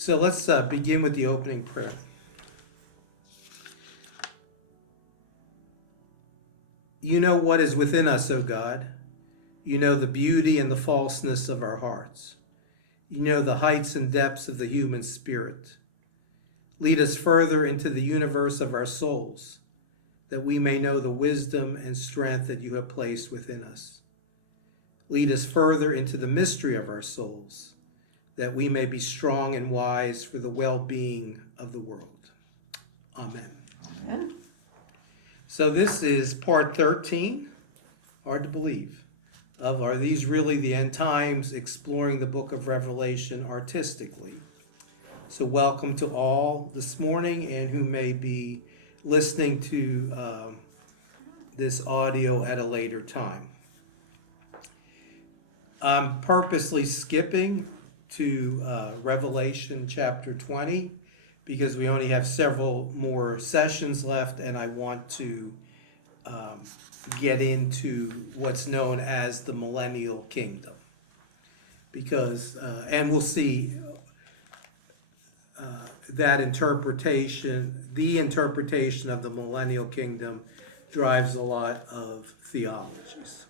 So let's begin with the opening prayer. You know what is within us, O God. You know the beauty and the falseness of our hearts. You know the heights and depths of the human spirit. Lead us further into the universe of our souls, that we may know the wisdom and strength that you have placed within us. Lead us further into the mystery of our souls, that we may be strong and wise for the well-being of the world. Amen. Amen. So this is part 13, hard to believe, of Are These Really the End Times? Exploring the book of Revelation artistically. So welcome to all this morning and who may be listening to this audio at a later time. I'm purposely skipping to Revelation chapter 20 because we only have several more sessions left, and I want to get into what's known as the millennial kingdom, because and we'll see that the interpretation of the millennial kingdom drives a lot of theologies.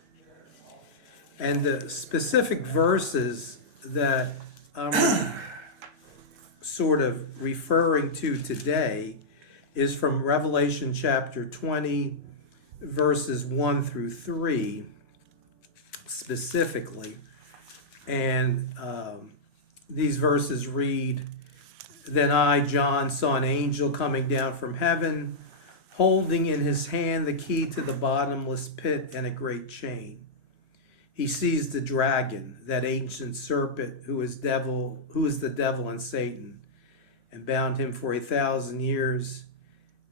And the specific verses that I'm sort of referring to today is from Revelation chapter 20, verses 1 through 3, specifically. And these verses read, "Then I, John, saw an angel coming down from heaven, holding in his hand the key to the bottomless pit and a great chain. He seized the dragon, that ancient serpent who is the devil and Satan, and bound him for 1,000 years,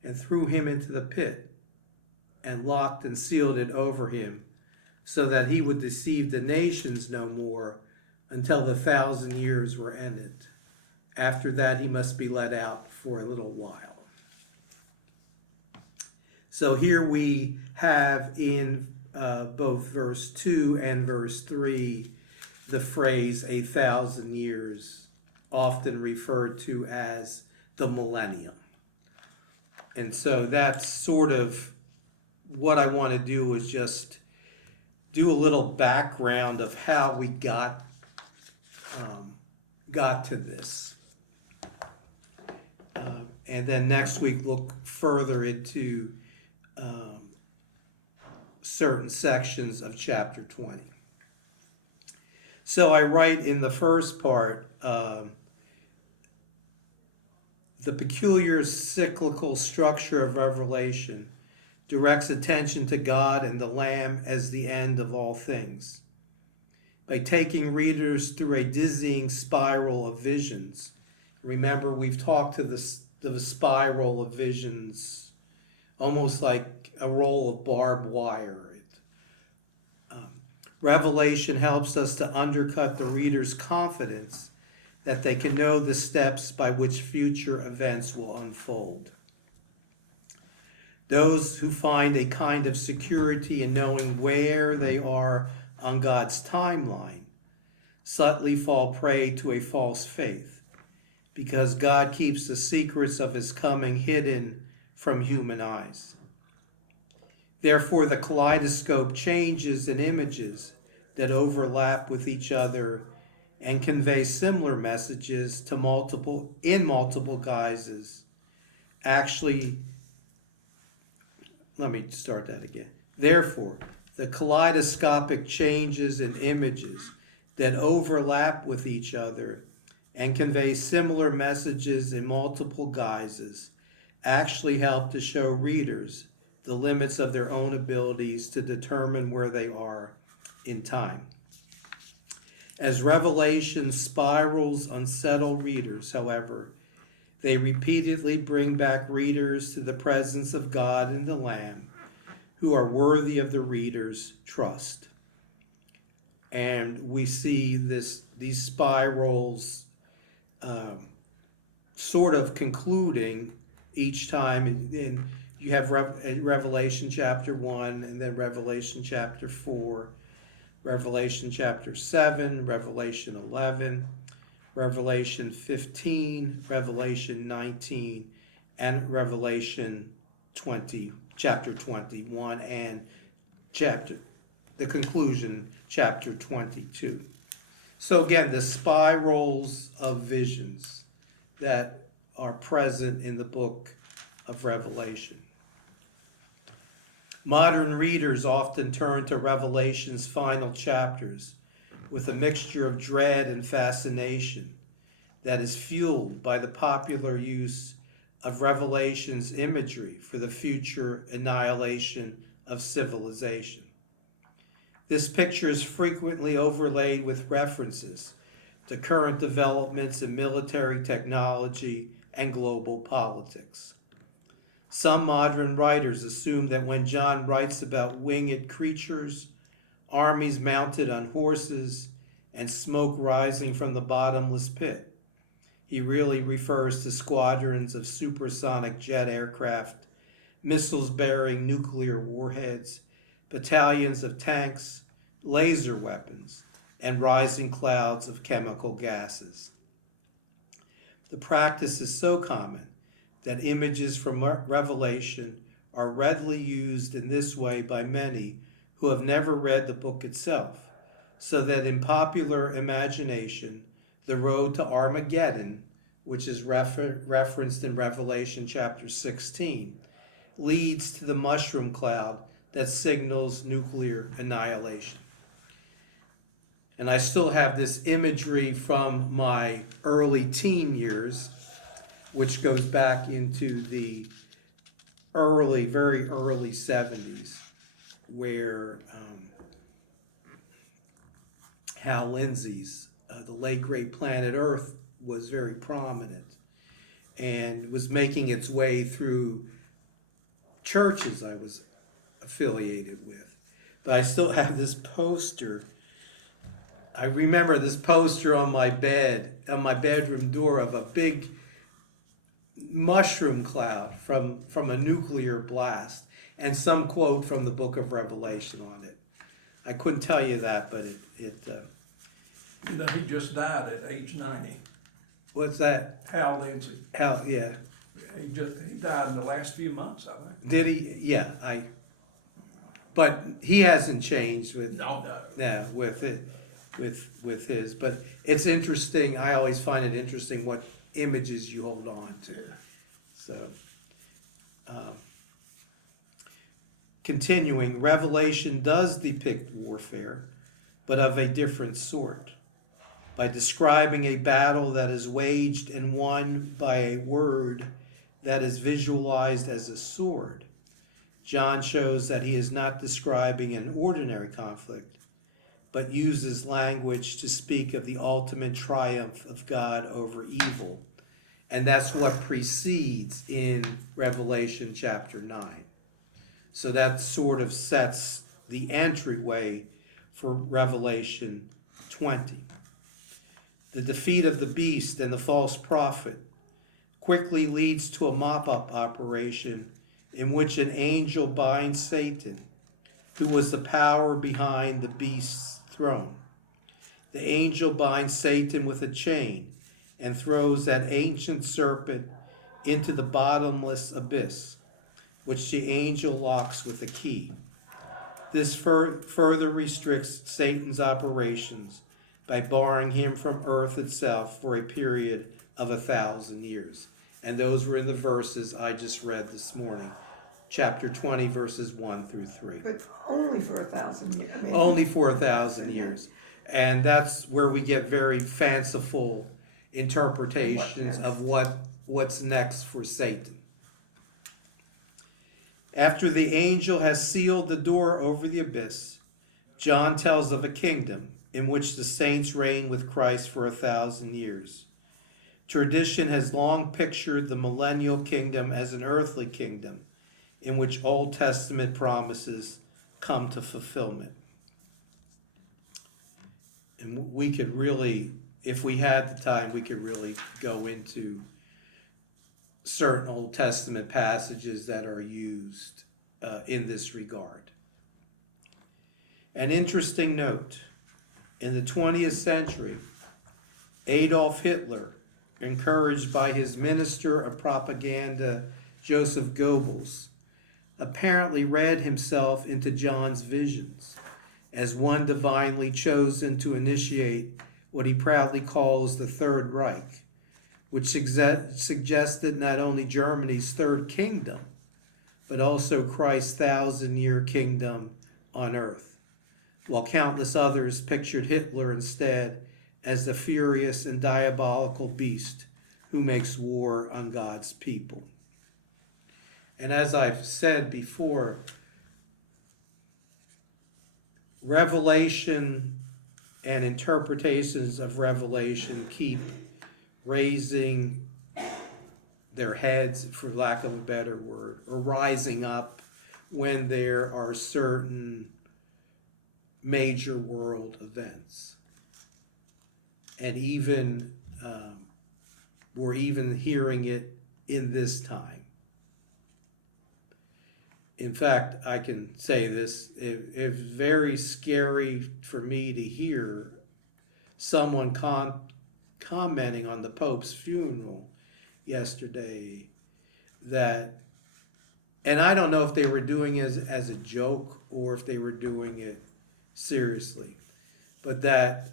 and threw him into the pit, and locked and sealed it over him, so that he would deceive the nations no more until the 1,000 years were ended. After that, he must be let out for a little while." So here we have in both verse 2 and verse 3 the phrase 1,000 years, often referred to as the millennium. And so that's sort of what I want to do, is just do a little background of how we got to this. And then next week look further into certain sections of chapter 20. So I write in the first part, the peculiar cyclical structure of Revelation directs attention to God and the Lamb as the end of all things. By taking readers through a dizzying spiral of visions. Remember, we've talked to the spiral of visions, almost like a roll of barbed wire. Revelation helps us to undercut the reader's confidence that they can know the steps by which future events will unfold. Those who find a kind of security in knowing where they are on God's timeline subtly fall prey to a false faith, because God keeps the secrets of his coming hidden from human eyes. Therefore, the kaleidoscope changes in images that overlap with each other and convey similar messages to multiple guises. Actually, let me start that again. Therefore, the kaleidoscopic changes in images that overlap with each other and convey similar messages in multiple guises actually help to show readers the limits of their own abilities to determine where they are in time. As Revelation spirals unsettle readers, however, they repeatedly bring back readers to the presence of God and the Lamb, who are worthy of the reader's trust. And we see these spirals sort of concluding each time. And you have Revelation chapter 1, and then Revelation chapter 4, Revelation chapter 7, Revelation 11, Revelation 15, Revelation 19, and Revelation 20, chapter 21, and the conclusion, chapter 22. So again, the spirals of visions that are present in the book of Revelation. Modern readers often turn to Revelation's final chapters with a mixture of dread and fascination that is fueled by the popular use of Revelation's imagery for the future annihilation of civilization. This picture is frequently overlaid with references to current developments in military technology and global politics. Some modern writers assume that when John writes about winged creatures, armies mounted on horses, and smoke rising from the bottomless pit, he really refers to squadrons of supersonic jet aircraft, missiles bearing nuclear warheads, battalions of tanks, laser weapons, and rising clouds of chemical gases. The practice is so common that images from Revelation are readily used in this way by many who have never read the book itself, so that in popular imagination, the road to Armageddon, which is referenced in Revelation chapter 16, leads to the mushroom cloud that signals nuclear annihilation. And I still have this imagery from my early teen years, which goes back into the very early 70s, where Hal Lindsey's The Late Great Planet Earth was very prominent and was making its way through churches I was affiliated with. But I still have this poster. I remember this poster on my bedroom door of a big mushroom cloud from a nuclear blast and some quote from the book of Revelation on it. I couldn't tell you that, but it You know, he just died at age 90. What's that? Hal Lindsey. Hal, yeah. He died in the last few months, I think. Did he? Yeah, but he hasn't changed with with his. But it's interesting. I always find it interesting what images you hold on to. So, continuing, Revelation does depict warfare, but of a different sort. By describing a battle that is waged and won by a word that is visualized as a sword, John shows that he is not describing an ordinary conflict, but uses language to speak of the ultimate triumph of God over evil. And that's what precedes in Revelation chapter 9. So that sort of sets the entryway for Revelation 20. The defeat of the beast and the false prophet quickly leads to a mop-up operation in which an angel binds Satan, who was the power behind the beast's throne. The angel binds Satan with a chain and throws that ancient serpent into the bottomless abyss, which the angel locks with a key. This further restricts Satan's operations by barring him from earth itself for a period of 1,000 years. And those were in the verses I just read this morning, chapter 20, verses 1 through 3. But only for 1,000 years. I mean, only for 1,000 years. And that's where we get very fanciful interpretations of what's next for Satan. After the angel has sealed the door over the abyss, John tells of a kingdom in which the saints reign with Christ for 1,000 years. Tradition has long pictured the millennial kingdom as an earthly kingdom in which Old Testament promises come to fulfillment. And we could really, if we had the time, we could really go into certain Old Testament passages that are used in this regard. An interesting note, in the 20th century, Adolf Hitler, encouraged by his minister of propaganda, Joseph Goebbels, apparently read himself into John's visions as one divinely chosen to initiate what he proudly calls the Third Reich, which suggested not only Germany's third kingdom, but also Christ's 1,000-year kingdom on earth, while countless others pictured Hitler instead as the furious and diabolical beast who makes war on God's people. And as I've said before, Revelation and interpretations of Revelation keep raising their heads, for lack of a better word, or rising up when there are certain major world events. And even we're even hearing it in this time. In fact, I can say this, it's very scary for me to hear someone commenting on the Pope's funeral yesterday that, and I don't know if they were doing it as a joke or if they were doing it seriously, but that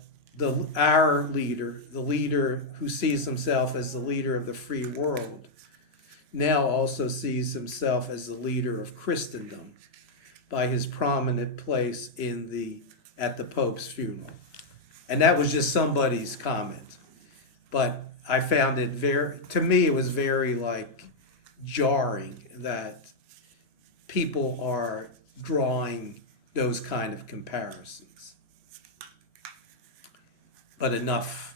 our leader, the leader who sees himself as the leader of the free world, now also sees himself as the leader of Christendom by his prominent place at the Pope's funeral. And that was just somebody's comment. But I found it to me, it was very jarring that people are drawing those kind of comparisons. But enough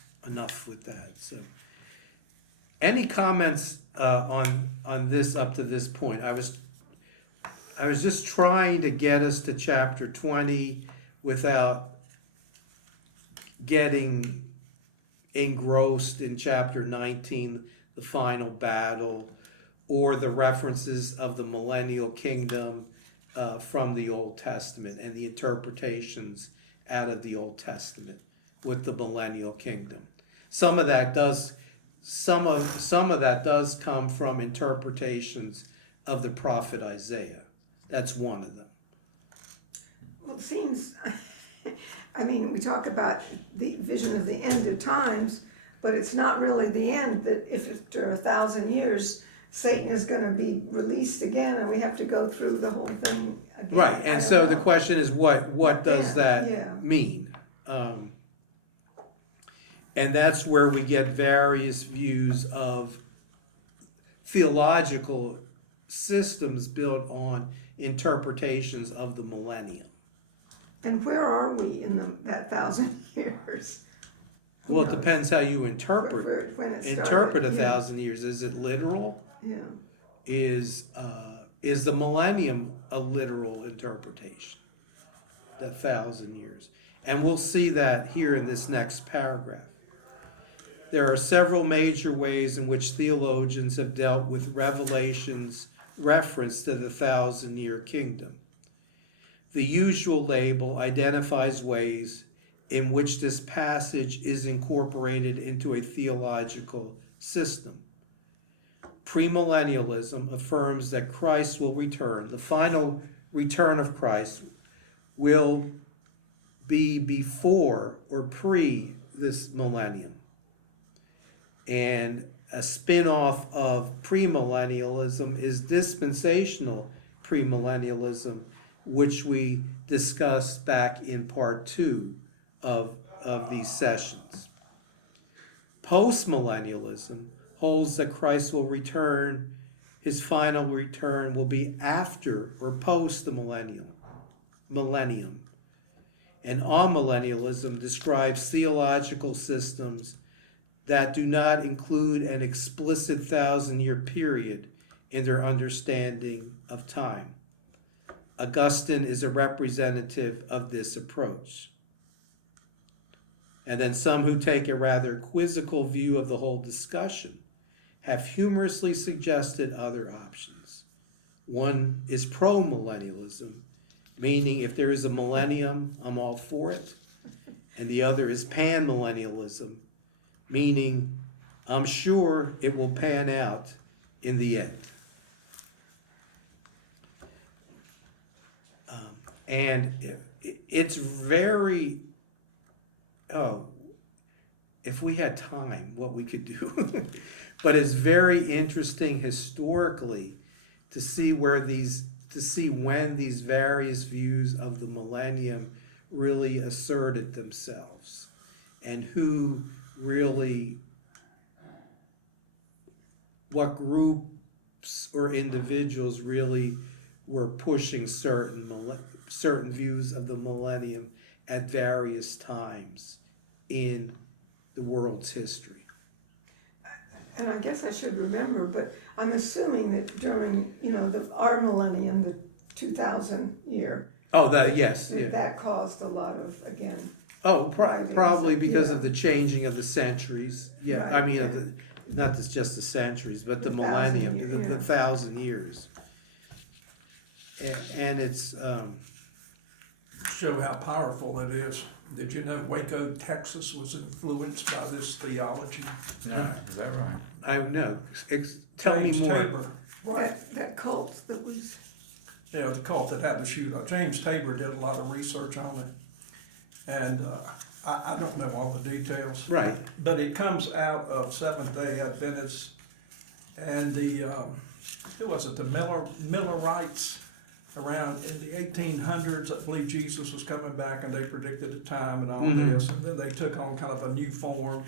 with that. So, any comments on this up to this point? I was just trying to get us to chapter 20 without getting engrossed in chapter 19, the final battle, or the references of the millennial kingdom from the Old Testament and the interpretations out of the Old Testament with the millennial kingdom. Some of that does come from interpretations of the prophet Isaiah. That's one of them. Well, it seems, I mean, we talk about the vision of the end of times, but it's not really the end, that if after 1,000 years, Satan is going to be released again and we have to go through the whole thing again. Right, and so the question is what does that mean? And that's where we get various views of theological systems built on interpretations of the millennium. And where are we in that 1,000 years? Well, it depends how you interpret when it started. Interpret 1,000 years. Is it literal? Yeah. Is the millennium a literal interpretation? That 1,000 years. And we'll see that here in this next paragraph. There are several major ways in which theologians have dealt with Revelation's reference to the 1,000-year kingdom. The usual label identifies ways in which this passage is incorporated into a theological system. Premillennialism affirms that Christ will return. The final return of Christ will be before or pre this millennium. And a spin-off of premillennialism is dispensational premillennialism, which we discussed back in part 2 of these sessions. Postmillennialism holds that Christ will return, his final return will be after or post the millennium. And amillennialism describes theological systems that do not include an explicit 1,000-year period in their understanding of time. Augustine is a representative of this approach. And then some who take a rather quizzical view of the whole discussion have humorously suggested other options. One is pro-millennialism, meaning if there is a millennium, I'm all for it. And the other is pan-millennialism, meaning I'm sure it will pan out in the end. And it's very, if we had time, what we could do. But it's very interesting historically to see when these various views of the millennium really asserted themselves, and what groups or individuals really were pushing certain views of the millennium at various times in the world's history. And I guess I should remember, but I'm assuming that during, our millennium, the 2000 year. Oh, yes. Yeah. That caused a lot of, again. Oh, probably because yeah. of the changing of the centuries. Yeah, Right, I mean, yeah. not just the centuries, but the 1,000 millennium, years, the yeah. 1,000 years. And it's, Show how powerful it is. Did you know Waco, Texas was influenced by this theology? Yeah, is that right? I know. Tell me James more. Tabor, right? That cult that was, Yeah, the cult that had the shootout. James Tabor did a lot of research on it. And I don't know all the details. Right. But it comes out of Seventh-day Adventists and who was it, the Millerites around in the 1800s. I believe Jesus was coming back and they predicted a time and all this. And then they took on kind of a new form.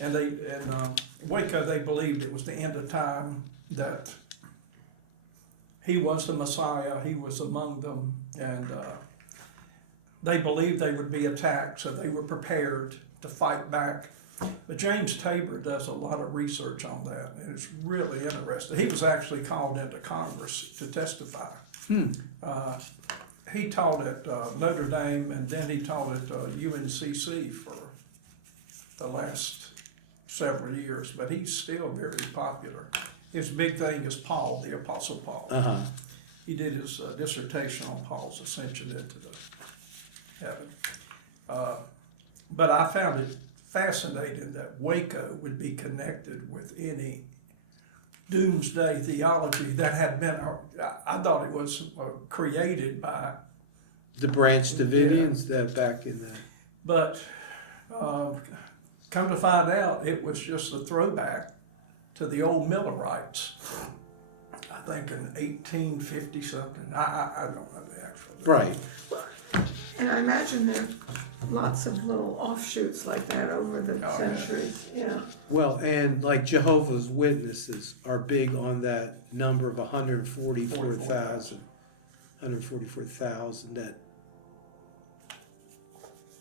And Waco, they believed it was the end of time, that he was the Messiah, he was among them, and they believed they would be attacked, so they were prepared to fight back. But James Tabor does a lot of research on that, and it's really interesting. He was actually called into Congress to testify. He taught at Notre Dame, and then he taught at UNCC for the last several years, but he's still very popular. His big thing is Paul, the Apostle Paul. Uh-huh. He did his dissertation on Paul's ascension into the heaven. But I found it fascinating that Waco would be connected with any doomsday theology that had been, I thought it was created by. The Branch Davidians that back in the. But come to find out, it was just a throwback to the old Millerites. I think in 1850 something. I don't know the actual date. Right. and I imagine there are lots of little offshoots like that over the yeah. centuries, yeah. Well, and like Jehovah's Witnesses are big on that number of 144,000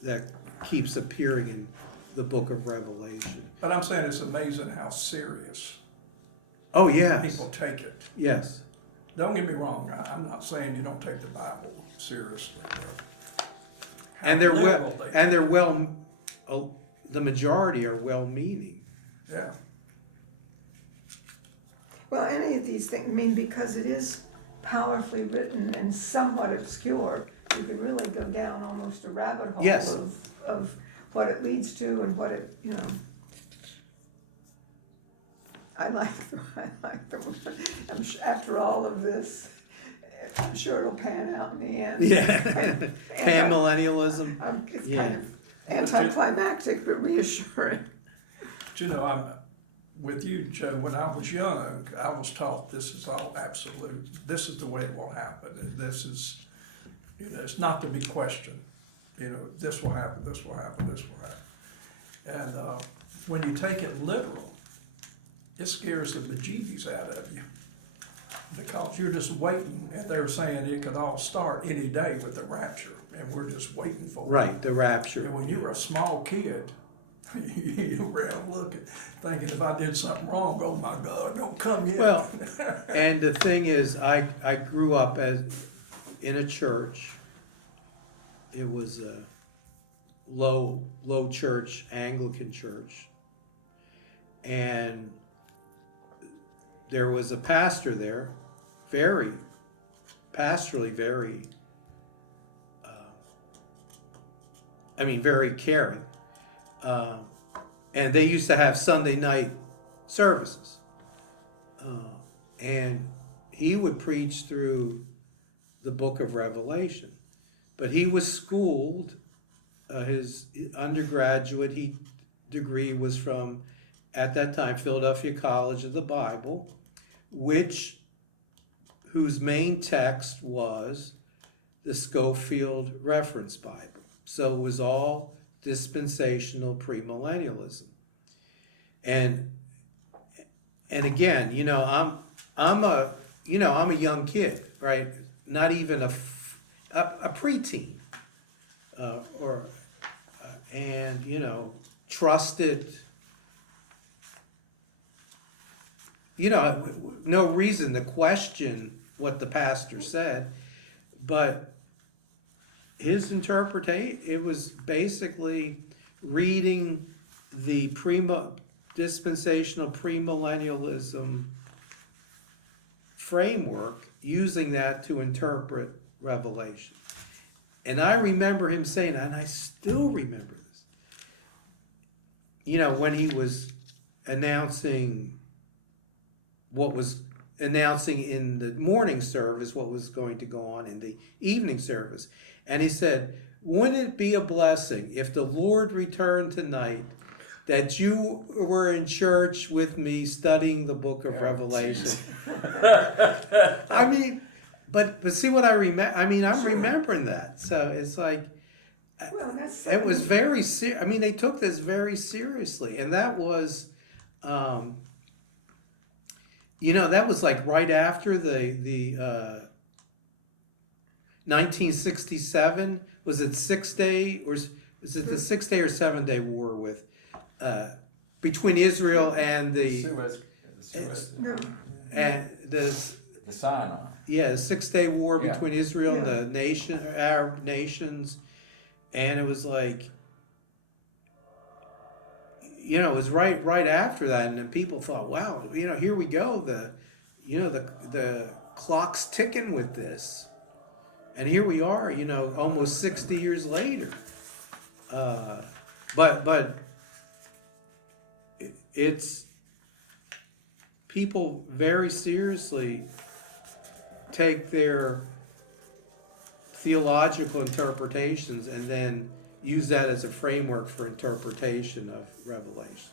that keeps appearing in the book of Revelation. But I'm saying it's amazing how serious Oh, yes. people take it. Yes. Don't get me wrong, I'm not saying you don't take the Bible seriously. How And they're literal the majority are well-meaning. Yeah, Well, any of these things, I mean, because it is powerfully written and somewhat obscure, you could really go down almost a rabbit hole Yes. of what it leads to and what it, I like the, after all of this, I'm sure it'll pan out in the end. Yeah. Pan-millennialism. It's Yeah. kind of anticlimactic, but reassuring. but you know, I'm with you, Joe. When I was young, I was taught this is all absolute. This is the way it will happen. And this is, it's not to be questioned. This will happen. This will happen. This will happen. And when you take it literal, it scares the bejeebies out of you because you're just waiting. And they're saying it could all start any day with the rapture, and we're just waiting for it. Right, the rapture. And when you were a small kid, you were around looking, thinking if I did something wrong, oh my God, don't come yet. Well, and the thing is, I grew up in a church. It was a low church, Anglican church. And there was a pastor there, very pastorally, very very caring. and they used to have Sunday night services. And he would preach through the book of Revelation. But he was schooled, his undergraduate degree was from, at that time, Philadelphia College of the Bible, whose main text was the Schofield Reference Bible. So it was all dispensational premillennialism. And again, I'm a young kid, right? Not even a preteen, trusted. No reason to question what the pastor said, but his interpretation, it was basically reading the dispensational premillennialism framework, using that to interpret Revelation. And I remember him saying, and I still remember this, when he was announcing in the morning service what was going to go on in the evening service. And he said, wouldn't it be a blessing if the Lord returned tonight that you were in church with me studying the book of Revelation? I mean, but see what I remember? I mean, I'm remembering that. So it's like, Well, it was very serious. I mean, they took this very seriously. And that was, that was like right after the 1967, was it 6 Day, or was it the 6 Day or 7 Day war with between Israel and the Suez. no. and the Sinai. the 6 Day war Yeah. between Israel and the Arab nations, and it was like, it was right after that, and then people thought, wow, here we go, the clock's ticking with this. And here we are, almost 60 years later. But it's people very seriously take their theological interpretations and then use that as a framework for interpretation of Revelation.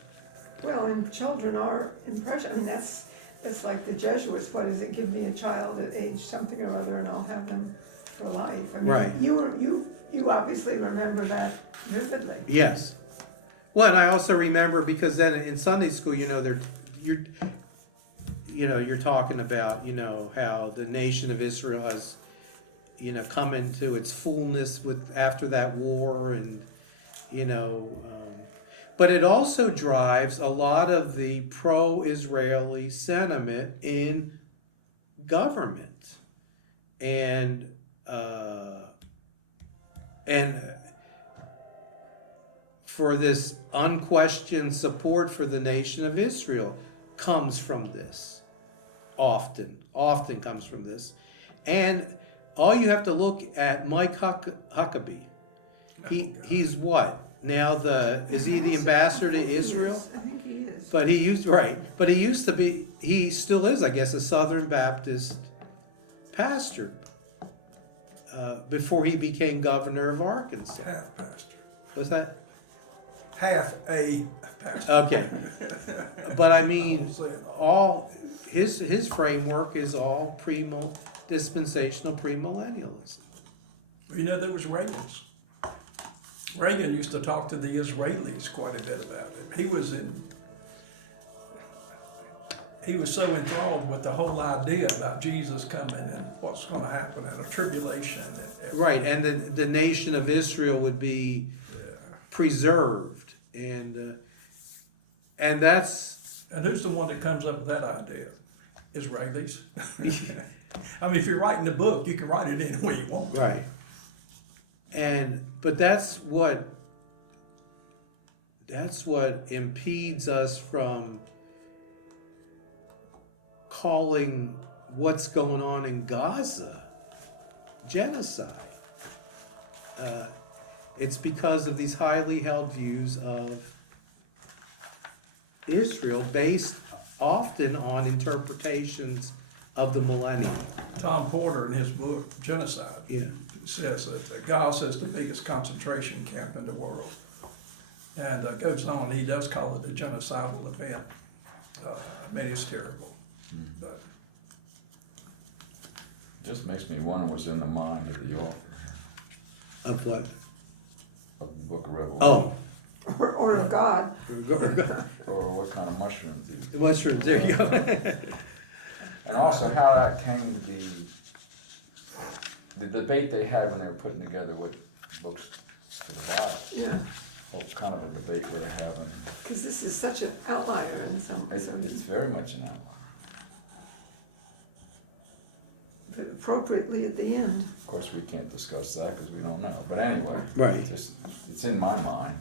Well, and children are impression. I mean, that's like the Jesuits. What is it? Give me a child at age something or other, and I'll have them for life. I mean, Right. You obviously remember that vividly. Yes. Well, and I also remember, because then in Sunday school, you're talking about, how the nation of Israel has, come into its fullness after that war, and, but it also drives a lot of the pro-Israeli sentiment in government, and for this unquestioned support for the nation of Israel comes from this. Often comes from this. And all you have to look at Mike Huckabee. He's what? Now is he the ambassador to Israel? I think he is. But he used to be, he still is, I guess, a Southern Baptist pastor before he became governor of Arkansas. Half pastor. Was that? Half a pastor. Okay. But I mean, I'm saying all his framework is all dispensational premillennialism. there was Reagan's. Reagan used to talk to the Israelis quite a bit about it. He was so enthralled with the whole idea about Jesus coming and what's going to happen and a tribulation. Right, and the nation of Israel would be preserved, and that's. And who's the one that comes up with that idea? Israelis. I mean, if you're writing the book, you can write it any way you want. Right. But that's what impedes us from calling what's going on in Gaza genocide. It's because of these highly held views of Israel based often on interpretations of the millennium. Tom Porter in his book, Genocide, Yeah. says that Gaza is the biggest concentration camp in the world. And goes on, he does call it a genocidal event. I mean, it's terrible. But Just makes me wonder what's in the mind of the author Of what? of the book of Revelation. Oh. Or of God. Or what kind of mushrooms he. The mushrooms, there you go. And also how that came to be, the debate they had when they were putting together what books for the Bible. Yeah, What kind of a debate were they having? because this is such an outlier in some, It's very much an outlier. but appropriately at the end. Of course, we can't discuss that because we don't know, but anyway. Right. It's in my mind.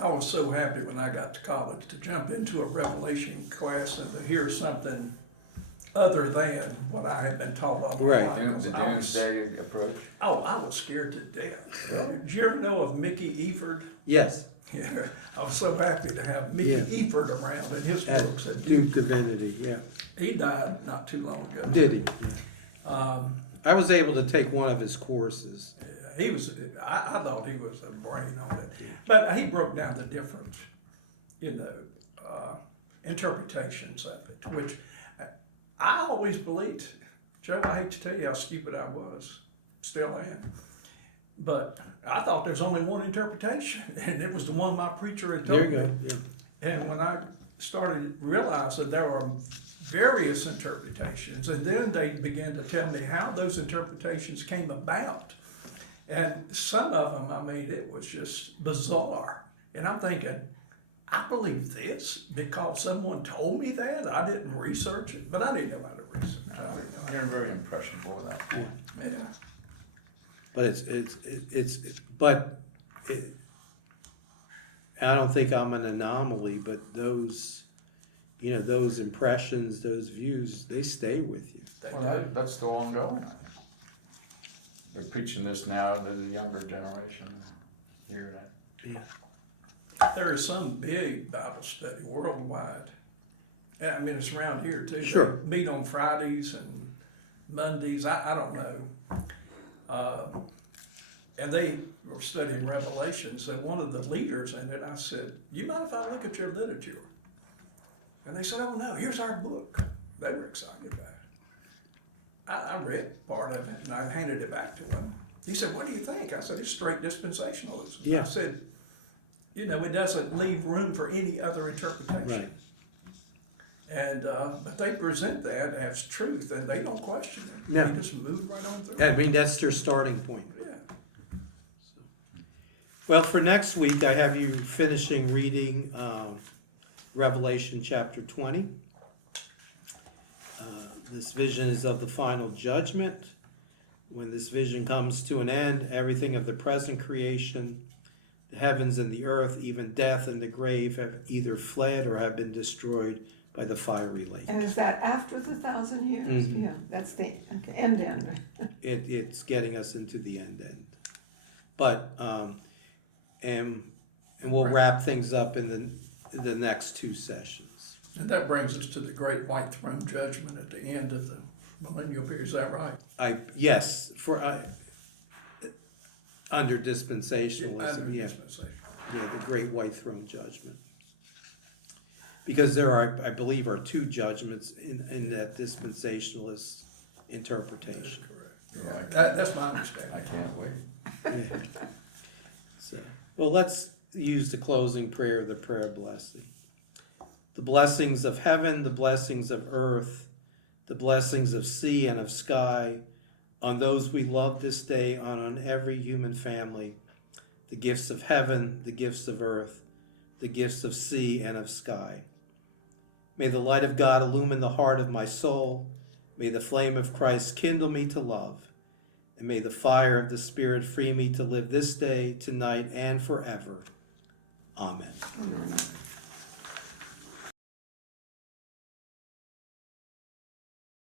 I was so happy when I got to college to jump into a Revelation class and to hear something other than what I had been taught all my Right. life. The I was- doomsday approach. Oh, I was scared to death. Did you ever know of Mickey Eford? Yes, Yeah, I was so happy to have Mickey Yeah. Eford around in his at books. Duke Divinity, yeah. He died not too long ago. Did he? Yeah. Um, I was able to take one of his courses. he was, I thought he was a brain on it. But he broke down the different, interpretations of it, which I always believed. Joe, I hate to tell you how stupid I was, still am. But I thought there's only one interpretation, and it was the one my preacher had told There you me. go, yeah. And when I started to realize that there are various interpretations, and then they began to tell me how those interpretations came about. And some of them, I mean, it was just bizarre. And I'm thinking, I believe this because someone told me that. I didn't research it, but I didn't know how to research it. I didn't know how You're very impressionable with that. to, yeah. But I don't think I'm an anomaly, but those impressions, those views, they stay with you. They Well, do. that's still ongoing, I think. They're preaching this now to the younger generation. Hear that? Yeah. There is some big Bible study worldwide. And I mean, it's around here too. Sure. They meet on Fridays and Mondays. I don't know. And they were studying Revelations, and one of the leaders in it, I said, "You mind if I look at your literature?" And they said, "Oh no, here's our book." They were excited about it. I read part of it and I handed it back to him. He said, "What do you think?" I said, "It's straight dispensationalism." Yeah. I said, it doesn't leave room for any other interpretation. Right. And but they present that as truth, and they don't question it. No. They just move right on through. I mean, that's their starting point. Yeah. Well, for next week, I have you finishing reading Revelation chapter 20. This vision is of the final judgment. When this vision comes to an end, everything of the present creation, the heavens and the earth, even death and the grave have either fled or have been destroyed by the fiery lake. And is that after the 1,000 years? Mhm. Yeah, that's the end. It's getting us into the end. But and we'll wrap things up in the next two sessions. And that brings us to the great white throne judgment at the end of the millennial period. Is that right? Yes, for under dispensationalism, Under yeah. dispensation. Yeah, the great white throne judgment. Because there are, I believe, are two judgments in that dispensationalist That is interpretation. correct. That's my I understanding. can't wait. Yeah. So, well, let's use the closing prayer, the prayer blessing. The blessings of heaven, the blessings of earth, the blessings of sea and of sky, on those we love this day, on every human family, the gifts of heaven, the gifts of earth, the gifts of sea and of sky. May the light of God illumine the heart of my soul. May the flame of Christ kindle me to love. And may the fire of the Spirit free me to live this day, tonight, and forever. Amen. Amen.